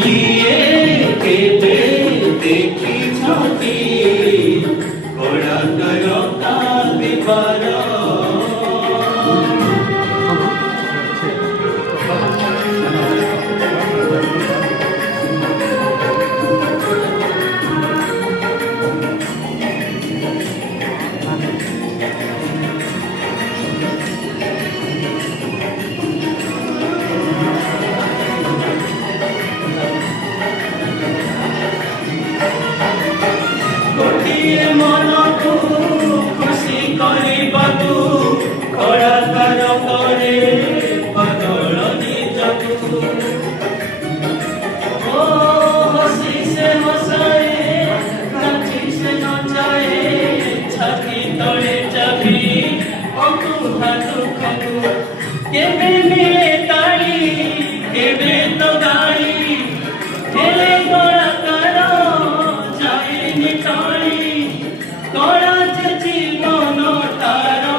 लिए केबे देखी छुटी घोड़ा करता विवर মনকু খুশি করবু ঘোড়া তার করে বদল নিজকু ও হসি সে হসায়ে নাচি সে নচায়ে ছাতি তলে চাবি অকুহা দুঃখকু কেবে মিলে তাড়ি কেবে তো গাড়ি ঠেলে গড়া কার যায়নি টাড়ি করা যে জীবন তার